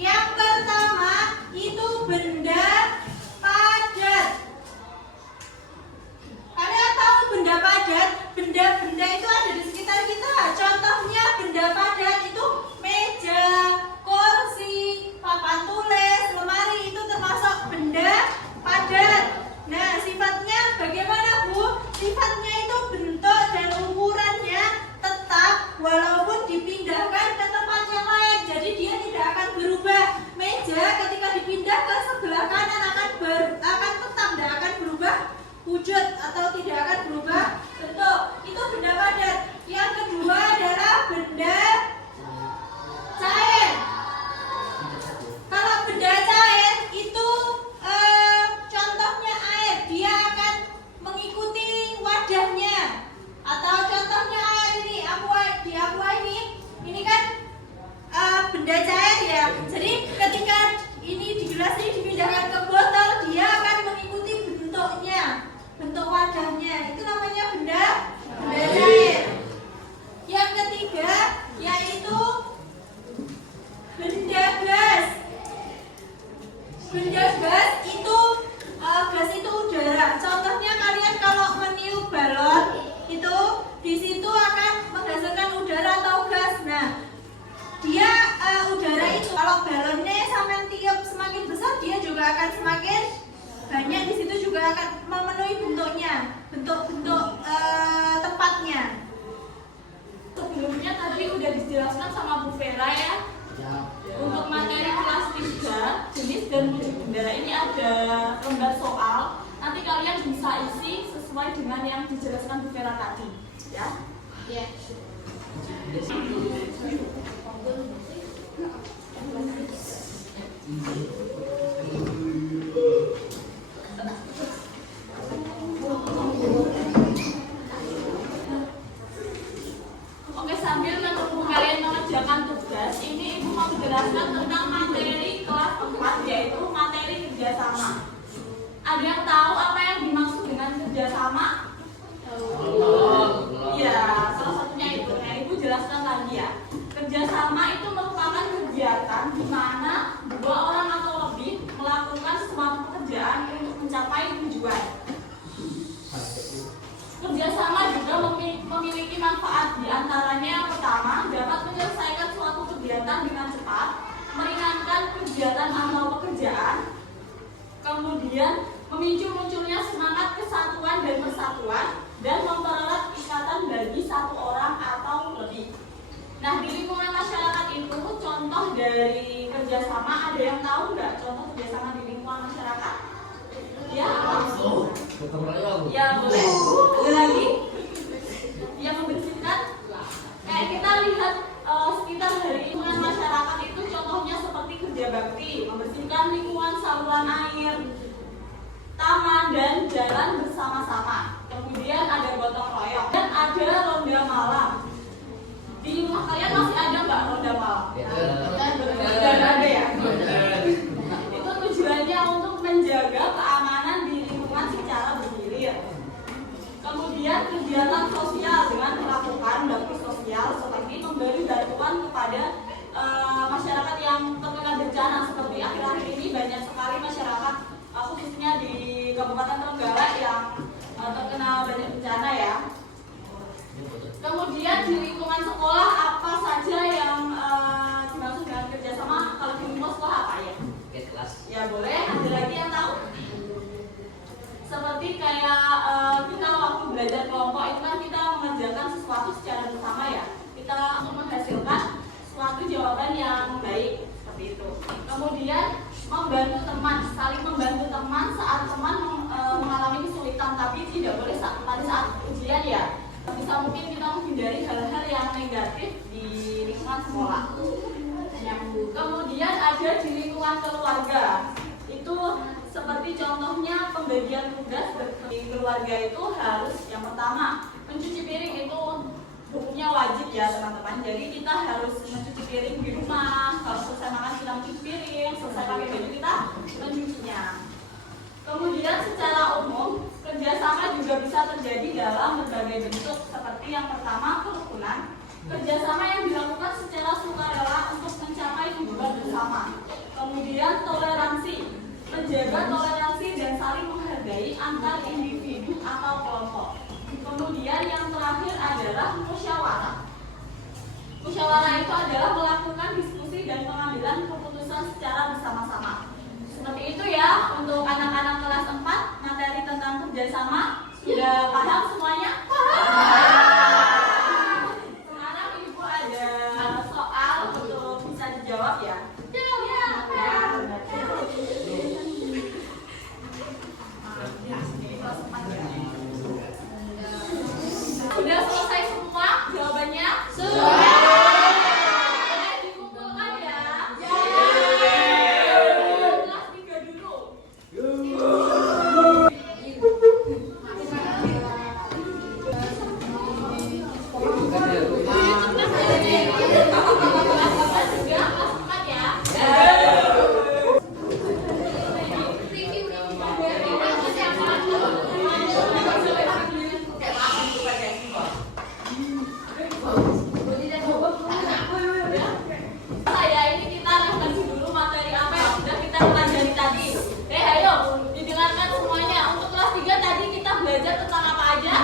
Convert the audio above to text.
Yang pertama itu benda padat. Kalian tahu benda padat? Benda-benda itu ada di sekitar kita. Contohnya benda padat itu meja, kursi, papan tulis, lemari, itu termasuk benda padat. Nah, sifatnya bagaimana, Bu? Sifatnya itu bentuk dan ukurannya tetap walaupun dipindahkan ke tempat yang lain. Jadi dia tidak akan berubah. Meja ketika dipindah ke sebelah kanan akan tetap, tidak akan berubah wujud atau tidak akan berubah bentuk. Itu benda padat. Yang kedua adalah benda cair. Kalau benda cair itu contohnya air, dia akan mengikuti wadahnya. Atau contohnya air ini, di aqua ini kan benda cair ya. Jadi ketika ini di gelas ini dipindahkan ke botol, dia akan mengikuti bentuknya, bentuk wadahnya. Itu namanya benda cair. Yang ketiga yaitu benda gas. Benda gas itu gas itu udara. Contohnya kalian kalau meniup balon itu di situ akan menghasilkan udara atau gas. Nah, dia udara itu kalau balonnya sampai tiup semakin besar, dia juga akan semakin banyak. Di situ juga akan memenuhi bentuknya, bentuk-bentuk tempatnya. Sebelumnya tadi udah dijelaskan sama Bu Vera ya. Untuk materi kelas 3, jenis dan benda ini ada lembar soal. Nanti kalian bisa isi sesuai dengan yang dijelaskan Bu Vera tadi, ya. Ya. Oke, sambil menunggu kalian mengerjakan tugas, ini Ibu mau menjelaskan tentang materi kelas 4, yaitu materi kerjasama. Ada yang tahu apa yang dimaksud dengan kerjasama? Ya, salah satunya itu. Nah, Ibu jelaskan lagi ya. Kerjasama itu merupakan kegiatan di mana dua orang atau lebih melakukan suatu pekerjaan untuk mencapai tujuan. Kerjasama juga memiliki manfaat, diantaranya yang pertama dapat menyelesaikan suatu kegiatan dengan cepat, meringankan kegiatan atau pekerjaan, kemudian memicu munculnya semangat kesatuan dan persatuan, dan mempererat ikatan bagi satu orang atau lebih. Nah, di lingkungan masyarakat itu contoh dari kerjasama, ada yang tahu nggak contoh kerjasama di lingkungan masyarakat? Ya, ya boleh. Ada lagi yang membersihkan. Kayak kita lihat sekitar dari lingkungan masyarakat itu contohnya seperti kerja bakti, membersihkan lingkungan saluran air, taman dan jalan bersama-sama. Kemudian ada gotong royong dan ada ronda malam. Di rumah kalian masih ada nggak ronda malam? Ada ya. Itu tujuannya untuk menjaga keamanan di lingkungan secara bergilir. Kemudian kegiatan sosial dengan melakukan bakti sosial seperti memberi bantuan kepada masyarakat yang terkena bencana. Seperti akhir-akhir ini banyak sekali masyarakat khususnya di Kabupaten Trenggalek yang terkena banyak bencana ya. Kemudian di lingkungan sekolah apa saja yang dimaksud dengan kerjasama? Kalau di lingkungan sekolah apa ya? Ya boleh. Ada lagi yang tahu? Seperti kayak kita waktu belajar kelompok itu kan kita mengerjakan sesuatu secara bersama ya. Kita untuk menghasilkan suatu jawaban yang baik seperti itu. Kemudian membantu teman, saling membantu teman saat teman mengalami kesulitan, tapi tidak boleh pada saat ujian ya. Bisa mungkin kita menghindari hal-hal yang negatif di lingkungan sekolah. Kemudian ada di lingkungan keluarga. Itu seperti contohnya pembagian tugas di keluarga itu harus yang pertama mencuci piring, itu hukumnya wajib ya teman-teman. Jadi kita harus mencuci piring di rumah. Kalau selesai makan kita mencuci piring, selesai pakai baju kita mencucinya. Kemudian secara umum kerjasama juga bisa terjadi dalam berbagai bentuk, seperti yang pertama kerukunan, kerjasama yang dilakukan secara sukarela untuk mencapai tujuan bersama. musyawarah itu adalah melakukan diskusi dan pengambilan keputusan secara bersama-sama. Seperti itu ya untuk anak-anak kelas 4 materi tentang kerjasama. Sudah paham semuanya? Sekarang Ibu ada soal untuk bisa dijawab ya? Sudah selesai semua jawabannya? Sudah. Boleh dikumpulkan ya? Kelas 3 dulu. Kelas 3, kelas 4 ya? Saya ini kita refleksi dulu materi apa yang sudah kita pelajari tadi. Ayo didengarkan semuanya. Untuk kelas 3 tadi kita belajar tentang apa aja?